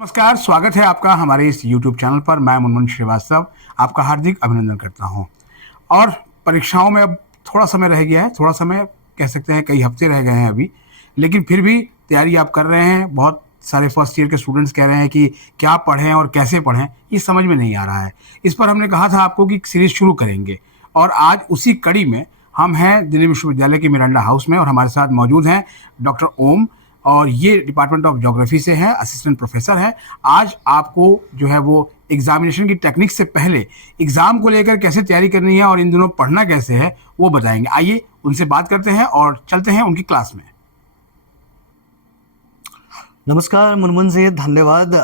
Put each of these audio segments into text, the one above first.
नमस्कार, स्वागत है आपका हमारे इस YouTube चैनल पर। मैं मुनमुन श्रीवास्तव आपका हार्दिक अभिनंदन करता हूं। और परीक्षाओं में अब थोड़ा समय रह गया है, थोड़ा समय कह सकते हैं, कई हफ्ते रह गए हैं अभी, लेकिन फिर भी तैयारी आप कर रहे हैं। बहुत सारे फर्स्ट ईयर के स्टूडेंट्स कह रहे हैं कि क्या पढ़ें और कैसे पढ़ें, ये समझ में नहीं आ रहा है। इस पर हमने कहा था आपको कि सीरीज शुरू करेंगे, और आज उसी कड़ी में हम हैं दिल्ली विश्वविद्यालय के मिरांडा हाउस में, और हमारे साथ मौजूद हैं डॉक्टर ओम, और ये डिपार्टमेंट ऑफ ज्योग्राफी से है, असिस्टेंट प्रोफेसर है। आज आपको जो है वो एग्जामिनेशन की टेक्निक से पहले एग्जाम को लेकर कैसे तैयारी करनी है और इन दिनों पढ़ना कैसे है वो बताएंगे। आइए उनसे बात करते हैं और चलते हैं उनकी क्लास में। नमस्कार मुनमुन जी, धन्यवाद।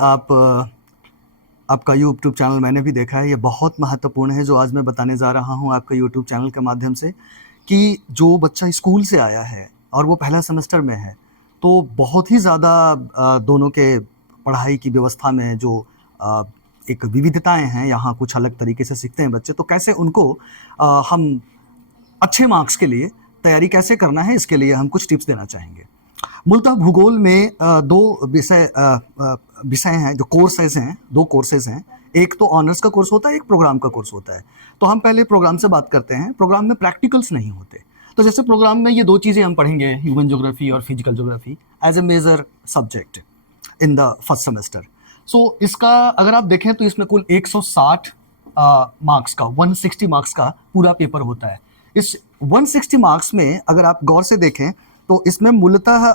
आपका यूट्यूब चैनल मैंने भी देखा है। ये बहुत महत्वपूर्ण है जो आज मैं बताने जा रहा हूँ आपका यूट्यूब चैनल के माध्यम से, कि जो बच्चा स्कूल से आया है और वो पहला सेमेस्टर में है, तो बहुत ही ज़्यादा दोनों के पढ़ाई की व्यवस्था में जो एक विविधताएं हैं, यहाँ कुछ अलग तरीके से सीखते हैं बच्चे, तो कैसे उनको हम अच्छे मार्क्स के लिए तैयारी कैसे करना है, इसके लिए हम कुछ टिप्स देना चाहेंगे। मूलतः भूगोल में दो विषय हैं, जो कोर्सेज हैं, दो कोर्सेज हैं। एक तो ऑनर्स का कोर्स होता है, एक प्रोग्राम का कोर्स होता है। तो हम पहले प्रोग्राम से बात करते हैं। प्रोग्राम में प्रैक्टिकल्स नहीं होते। तो जैसे प्रोग्राम में ये दो चीज़ें हम पढ़ेंगे, ह्यूमन ज्योग्राफी और physical geography, as a major subject in the first semester. So इसका अगर आप देखें तो इसमें कुल 160 मार्क्स का, 160 मार्क्स का पूरा पेपर होता है। इस 160 मार्क्स में अगर आप गौर से देखें तो इसमें मूलतः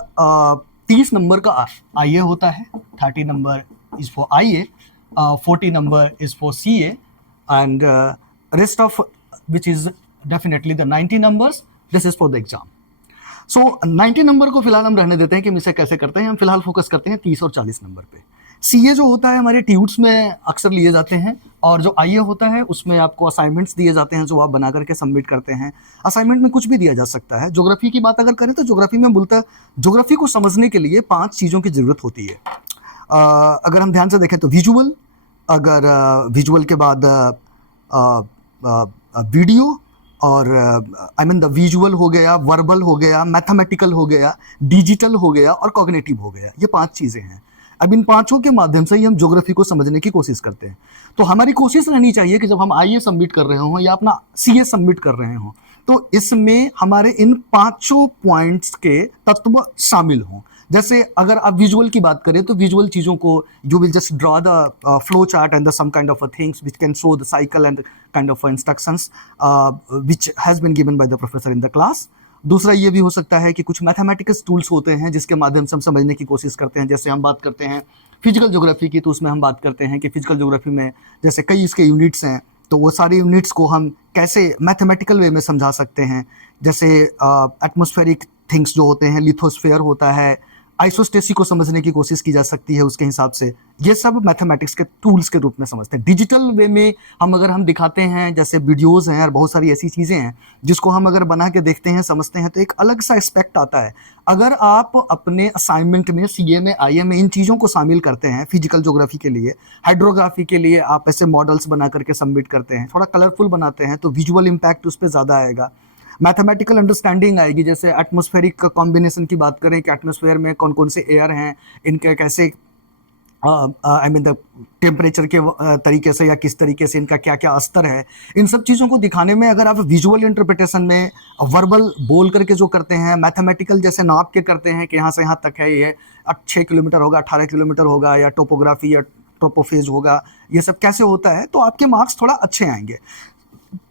30 नंबर का आईए होता है, 30 नंबर इज फॉर आईए, 40 number is for CA, and rest of which is definitely the 90 numbers, this is for the exam. So 90 number को फिलहाल हम रहने देते हैं कि हम इसे कैसे करते हैं। हम फिलहाल फोकस करते हैं 30 और 40 नंबर पे। सीए जो होता है हमारे ट्यूट्स में अक्सर लिए जाते हैं, और जो आईए होता है उसमें आपको असाइनमेंट्स दिए जाते हैं जो आप बना करके सबमिट करते हैं। असाइनमेंट में कुछ भी दिया जा सकता है। ज्योग्राफी की बात अगर करें तो ज्योग्राफी में मूलतः ज्योग्राफी को समझने के लिए 5 चीज़ों की ज़रूरत होती है। अगर हम ध्यान से देखें तो विजुअल, अगर विजुअल के बाद वीडियो, और आई मीन द विजुअल हो गया, वर्बल हो गया, मैथमेटिकल हो गया, डिजिटल हो गया और कॉग्निटिव हो गया। ये 5 चीज़ें हैं। अब इन 5 के माध्यम से ही हम ज्योग्राफी को समझने की कोशिश करते हैं। तो हमारी कोशिश रहनी चाहिए कि जब हम आईए सबमिट कर रहे हों या अपना सीए सबमिट कर रहे हों, तो इसमें हमारे इन 5 पॉइंट्स के तत्व शामिल हों। जैसे अगर आप विजुअल की बात करें तो विजुअल चीज़ों को you will just draw the flow chart and the some kind of things which can show the cycle and kind of instructions which has been given by the professor in the class. दूसरा ये भी हो सकता है कि कुछ mathematical tools होते हैं जिसके माध्यम से हम समझने की कोशिश करते हैं। जैसे हम बात करते हैं फिजिकल ज्योग्राफी की, तो उसमें हम बात करते हैं कि फिजिकल ज्योग्राफी में जैसे कई इसके यूनिट्स हैं, तो वो सारे यूनिट्स को हम कैसे मैथमेटिकल वे में समझा सकते हैं। जैसे एटमॉस्फेरिक थिंग्स जो होते हैं, लिथोस्फेयर होता है, आइसोस्टेसी को समझने की कोशिश की जा सकती है उसके हिसाब से। ये सब मैथमेटिक्स के टूल्स के रूप में समझते हैं। डिजिटल वे में अगर हम दिखाते हैं, जैसे वीडियोज़ हैं और बहुत सारी ऐसी चीज़ें हैं जिसको हम अगर बना के देखते हैं, समझते हैं, तो एक अलग सा एस्पेक्ट आता है। अगर आप अपने असाइनमेंट में, सीए में, आईए में इन चीज़ों को शामिल करते हैं, फिजिकल ज्योग्राफी के लिए, हाइड्रोग्राफी के लिए आप ऐसे मॉडल्स बना करके सबमिट करते हैं, थोड़ा कलरफुल बनाते हैं, तो विजुअल इम्पैक्ट उस पर ज़्यादा आएगा। मैथमेटिकल अंडरस्टैंडिंग आएगी। जैसे एटमॉस्फेरिक कॉम्बिनेशन की बात करें कि एटमॉस्फेयर में कौन कौन से एयर हैं, इनके कैसे आई मीन द टेम्परेचर के तरीके से या किस तरीके से इनका क्या क्या स्तर है, इन सब चीज़ों को दिखाने में अगर आप विजुअल इंटरप्रिटेशन में वर्बल बोल करके जो करते हैं, मैथमेटिकल जैसे नाप के करते हैं कि यहाँ से यहाँ तक है, ये 6 किलोमीटर होगा, 18 किलोमीटर होगा, या टोपोग्राफी या ट्रोपोफेज होगा, ये सब कैसे होता है, तो आपके मार्क्स थोड़ा अच्छे आएंगे।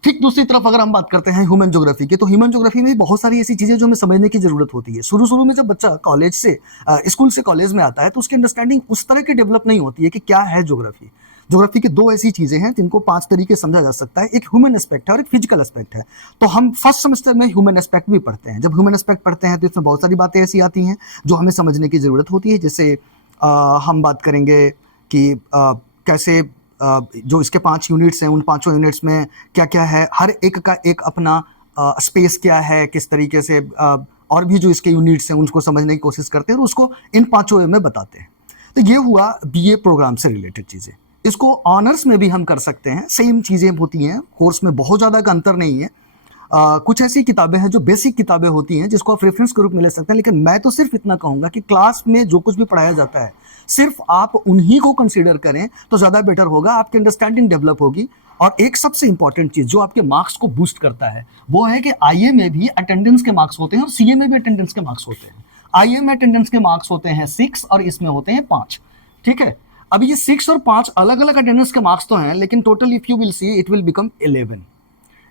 ठीक दूसरी तरफ अगर हम बात करते हैं ह्यूमन ज्योग्राफी की, तो ह्यूमन ज्योग्राफी में बहुत सारी ऐसी चीज़ें जो हमें समझने की ज़रूरत होती है। शुरू में जब बच्चा कॉलेज से स्कूल से कॉलेज में आता है तो उसकी अंडरस्टैंडिंग उस तरह की डेवलप नहीं होती है कि क्या है ज्योग्राफी। ज्योग्राफी की 2 ऐसी चीज़ें हैं जिनको 5 तरीके समझा जा सकता है। एक ह्यूमन एस्पेक्ट है और एक फिजिकल एस्पेक्ट है। तो हम फर्स्ट सेमेस्टर में ह्यूमन एस्पेक्ट भी पढ़ते हैं। जब ह्यूमन एस्पेक्ट पढ़ते हैं तो इसमें बहुत सारी बातें ऐसी आती हैं जो हमें समझने की ज़रूरत होती है। जैसे हम बात करेंगे कि कैसे जो इसके 5 यूनिट्स हैं, उन 5 यूनिट्स में क्या क्या है, हर एक का एक अपना स्पेस क्या है, किस तरीके से, और भी जो इसके यूनिट्स हैं उनको समझने की कोशिश करते हैं और उसको इन 5 में बताते हैं। तो ये हुआ बीए प्रोग्राम से रिलेटेड चीज़ें। इसको ऑनर्स में भी हम कर सकते हैं, सेम चीज़ें होती हैं, कोर्स में बहुत ज़्यादा का अंतर नहीं है। कुछ ऐसी किताबें हैं जो बेसिक किताबें होती हैं जिसको आप रेफरेंस के रूप में ले सकते हैं, लेकिन मैं तो सिर्फ इतना कहूँगा कि क्लास में जो कुछ भी पढ़ाया जाता है सिर्फ आप उन्हीं को कंसीडर करें तो ज़्यादा बेटर होगा, आपकी अंडरस्टैंडिंग डेवलप होगी। और एक सबसे इंपॉर्टेंट चीज़ जो आपके मार्क्स को बूस्ट करता है वो है कि आईए में भी अटेंडेंस के मार्क्स होते हैं और सीए में भी अटेंडेंस के मार्क्स होते हैं। आईए में अटेंडेंस के मार्क्स होते हैं 6 और इसमें होते हैं 5। ठीक है, अब ये 6 और 5 अलग अलग अटेंडेंस के मार्क्स तो हैं, लेकिन total if you will see it will become 11।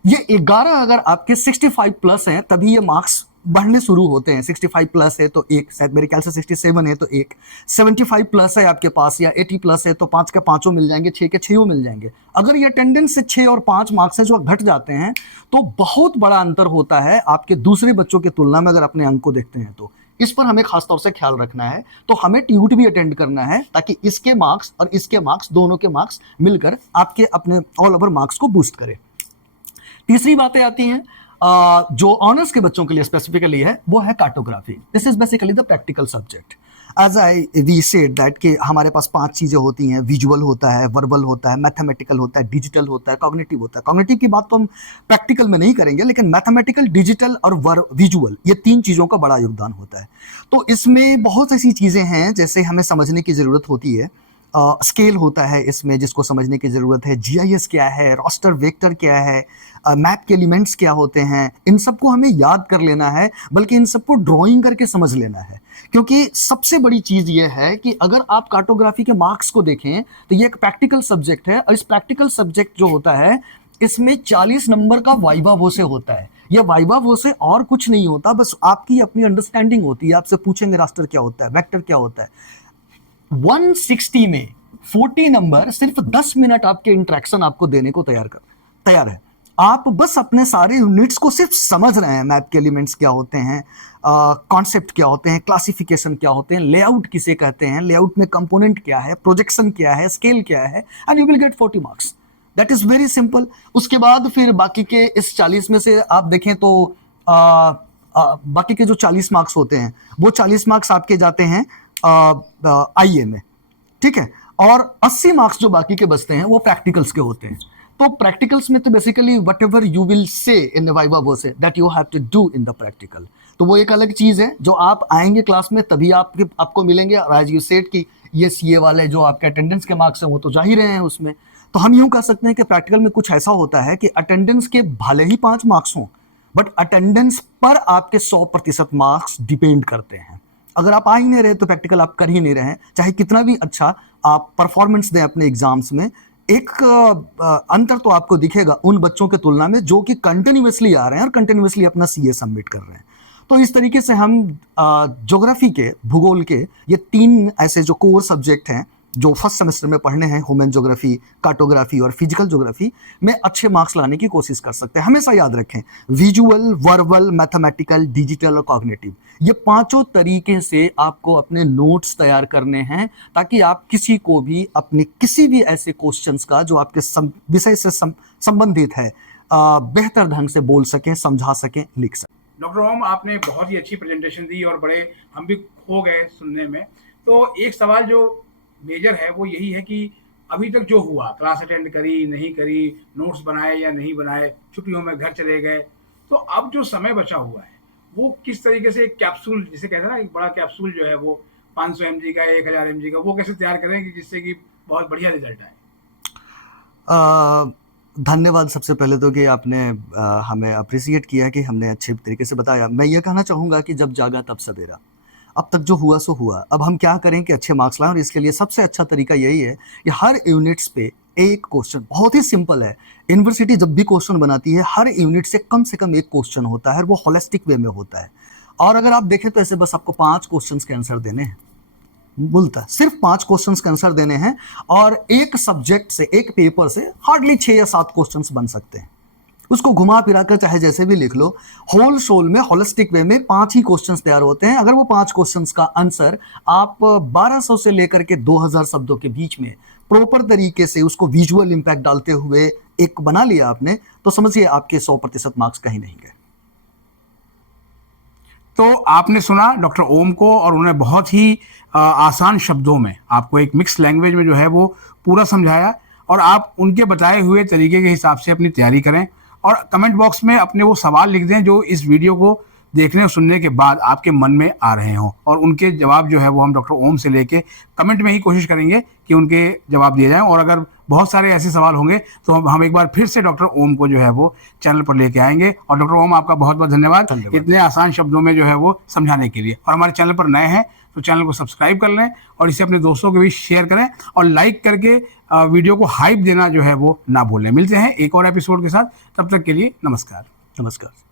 ये 11 अगर आपके 65 प्लस हैं तभी ये मार्क्स बढ़ने शुरू होते हैं। 65 प्लस है तो एक, शायद मेरे ख्याल से 67 है तो एक, 75 प्लस है आपके पास या 80 प्लस है तो 5 के 5 मिल जाएंगे, 6 के 6 मिल जाएंगे। अगर ये अटेंडेंस से 6 और 5 मार्क्स है जो घट जाते हैं तो बहुत बड़ा अंतर होता है आपके दूसरे बच्चों की तुलना में, अगर अपने अंक को देखते हैं तो। इस पर हमें खास तौर से ख्याल रखना है। तो हमें ट्यूट भी अटेंड करना है ताकि इसके मार्क्स और इसके मार्क्स, दोनों के मार्क्स मिलकर आपके अपने ऑल ओवर मार्क्स को बूस्ट करें। तीसरी बातें आती हैं जो ऑनर्स के बच्चों के लिए स्पेसिफिकली है, वो है cartography. This is basically the practical subject. As we said that कि हमारे पास 5 चीज़ें होती हैं, विजुअल होता है, वर्बल होता है, मैथमेटिकल होता है, डिजिटल होता है, कॉग्निटिव होता है। कॉग्निटिव की बात तो हम प्रैक्टिकल में नहीं करेंगे, लेकिन मैथमेटिकल, डिजिटल और विजुअल, ये 3 चीज़ों का बड़ा योगदान होता है। तो इसमें बहुत ऐसी चीज़ें हैं जैसे हमें समझने की ज़रूरत होती है। स्केल होता है इसमें जिसको समझने की ज़रूरत है, जीआईएस क्या है, रोस्टर वेक्टर क्या है, मैप के एलिमेंट्स क्या होते हैं, इन सबको हमें याद कर लेना है, बल्कि इन सबको ड्राइंग करके समझ लेना है। क्योंकि सबसे बड़ी चीज़ ये है कि अगर आप कार्टोग्राफी के मार्क्स को देखें तो ये एक प्रैक्टिकल सब्जेक्ट है, और इस प्रैक्टिकल सब्जेक्ट जो होता है इसमें 40 नंबर का वाइवा वो से होता है। यह वाइवा वो से और कुछ नहीं होता, बस आपकी अपनी अंडरस्टैंडिंग होती है। आपसे पूछेंगे रास्टर क्या होता है, वेक्टर क्या होता है। 160 में 40 नंबर सिर्फ 10 मिनट आपके इंटरेक्शन आपको देने को तैयार है। आप बस अपने सारे यूनिट्स को सिर्फ समझ रहे हैं, मैप के एलिमेंट्स क्या होते हैं, कॉन्सेप्ट क्या होते हैं, क्लासिफिकेशन क्या होते हैं, लेआउट किसे कहते हैं, लेआउट में कंपोनेंट क्या है, प्रोजेक्शन क्या है, स्केल क्या है, and you will get 40 marks. That is very simple. उसके बाद फिर बाकी के इस 40 में से आप देखें तो बाकी के जो 40 मार्क्स होते हैं वो 40 मार्क्स आपके जाते हैं आईए में। ठीक है, और 80 मार्क्स जो बाकी के बचते हैं वो प्रैक्टिकल्स के होते हैं। तो प्रैक्टिकल्स में तो basically whatever you will say in the viva versus that you have to do in the practical. तो वो एक अलग चीज़ है जो आप आएंगे क्लास में तभी आपको मिलेंगे। और एज यू सेड कि ये सीए वाले जो आपके अटेंडेंस के मार्क्स हैं वो तो जा ही रहे हैं उसमें। तो हम यूं कह सकते हैं कि प्रैक्टिकल में कुछ ऐसा होता है कि अटेंडेंस के भले ही 5 मार्क्स हों, बट अटेंडेंस पर आपके 100% मार्क्स डिपेंड करते हैं। अगर आप आ ही नहीं रहे तो प्रैक्टिकल आप कर ही नहीं रहे, चाहे कितना भी अच्छा आप परफॉर्मेंस दें अपने एग्जाम्स में, एक अंतर तो आपको दिखेगा उन बच्चों के तुलना में जो कि कंटिन्यूअसली आ रहे हैं और कंटिन्यूअसली अपना सीए सबमिट कर रहे हैं। तो इस तरीके से हम ज्योग्राफी के, भूगोल के, ये 3 ऐसे जो कोर सब्जेक्ट हैं जो फर्स्ट सेमेस्टर में पढ़ने हैं, ह्यूमन ज्योग्राफी, कार्टोग्राफी और फिजिकल ज्योग्राफी में अच्छे मार्क्स लाने की कोशिश कर सकते हैं। हमेशा याद रखें, विजुअल, वर्बल, मैथमेटिकल, डिजिटल और कॉग्निटिव, ये 5 तरीके से आपको अपने नोट्स तैयार करने हैं ताकि आप किसी को भी अपने किसी भी ऐसे क्वेश्चंस का जो आपके विषय से संबंधित है बेहतर ढंग से बोल सकें, समझा सकें, लिख सकें। डॉक्टर ओम, आपने बहुत ही अच्छी प्रेजेंटेशन दी और बड़े हम भी खो गए सुनने में। तो एक सवाल जो मेजर है वो यही है कि अभी तक जो हुआ, क्लास अटेंड करी नहीं करी, नोट्स बनाए या नहीं बनाए, छुट्टियों में घर चले गए, तो अब जो समय बचा हुआ है वो किस तरीके से एक कैप्सूल, जिसे कहते हैं ना, एक बड़ा कैप्सूल जो है वो 500 mg का, 1000 mg का, वो कैसे तैयार करें कि जिससे कि बहुत बढ़िया रिजल्ट आए? धन्यवाद सबसे पहले तो कि आपने हमें अप्रिसिएट किया कि हमने अच्छे तरीके से बताया। मैं ये कहना चाहूँगा कि जब जागा तब सवेरा। अब तक जो हुआ सो हुआ, अब हम क्या करें कि अच्छे मार्क्स लाएं, और इसके लिए सबसे अच्छा तरीका यही है कि हर यूनिट्स पे एक क्वेश्चन, बहुत ही सिंपल है। यूनिवर्सिटी जब भी क्वेश्चन बनाती है हर यूनिट से कम एक क्वेश्चन होता है, वो होलिस्टिक वे में होता है। और अगर आप देखें तो ऐसे बस आपको 5 क्वेश्चन के आंसर देने हैं, बोलता है सिर्फ 5 क्वेश्चन के आंसर देने हैं, और एक सब्जेक्ट से, एक पेपर से हार्डली 6 या 7 क्वेश्चन बन सकते हैं। उसको घुमा फिरा कर चाहे जैसे भी लिख लो, होल सोल में होलिस्टिक वे में 5 ही क्वेश्चंस तैयार होते हैं। अगर वो 5 क्वेश्चंस का आंसर आप 1200 से लेकर के 2000 शब्दों के बीच में प्रॉपर तरीके से उसको विजुअल इंपैक्ट डालते हुए एक बना लिया आपने, तो समझिए आपके 100% मार्क्स कहीं नहीं गए। तो आपने सुना डॉक्टर ओम को, और उन्होंने बहुत ही आसान शब्दों में आपको एक मिक्स लैंग्वेज में जो है वो पूरा समझाया, और आप उनके बताए हुए तरीके के हिसाब से अपनी तैयारी करें और कमेंट बॉक्स में अपने वो सवाल लिख दें जो इस वीडियो को देखने और सुनने के बाद आपके मन में आ रहे हों, और उनके जवाब जो है वो हम डॉक्टर ओम से लेके कमेंट में ही कोशिश करेंगे कि उनके जवाब दिए जाएं। और अगर बहुत सारे ऐसे सवाल होंगे तो हम एक बार फिर से डॉक्टर ओम को जो है वो चैनल पर लेके आएंगे। और डॉक्टर ओम, आपका बहुत बहुत धन्यवाद इतने आसान शब्दों में जो है वो समझाने के लिए। और हमारे चैनल पर नए हैं तो चैनल को सब्सक्राइब कर लें और इसे अपने दोस्तों के बीच शेयर करें, और लाइक करके वीडियो को हाइप देना जो है वो ना भूलें। मिलते हैं एक और एपिसोड के साथ, तब तक के लिए नमस्कार। नमस्कार।